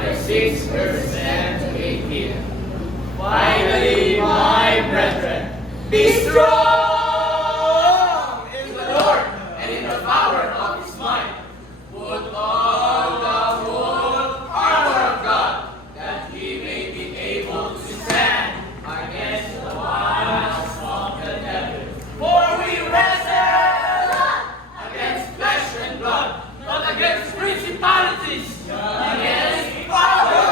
chapter 6, verse 10 to 18. Finally, my brethren, be strong in the Lord and in the power of His might. Put on the whole armor of God, that ye may be able to stand against the wiles of the devil. For we wrestle not against flesh and blood, but against principalities, against powers.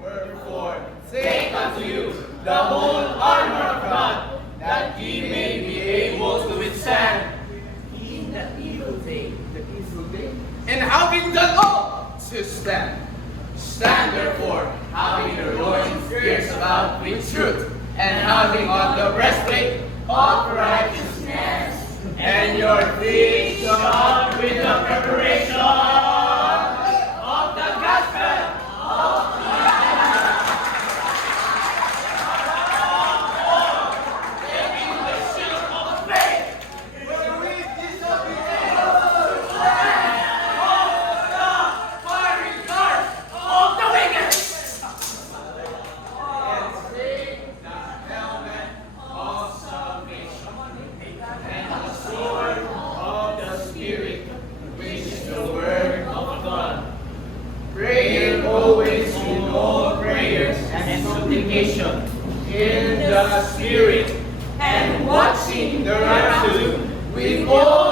Wherefore, take unto you the whole armor of God, that ye may be able to withstand in the evil day. And having done all, to stand. Stand therefore, having your loins pierced about with truth, and having on the breastplate of righteousness, and your feet shod with the preparation of the gospel of taking the shield of faith, wherewith ye shall be able to stand all the fiery darts of the wicked. And take the helmet of salvation, and the sword of the Spirit, which is the word of God. Praying always in all prayers and supplication in the Spirit, and watching thereunto with all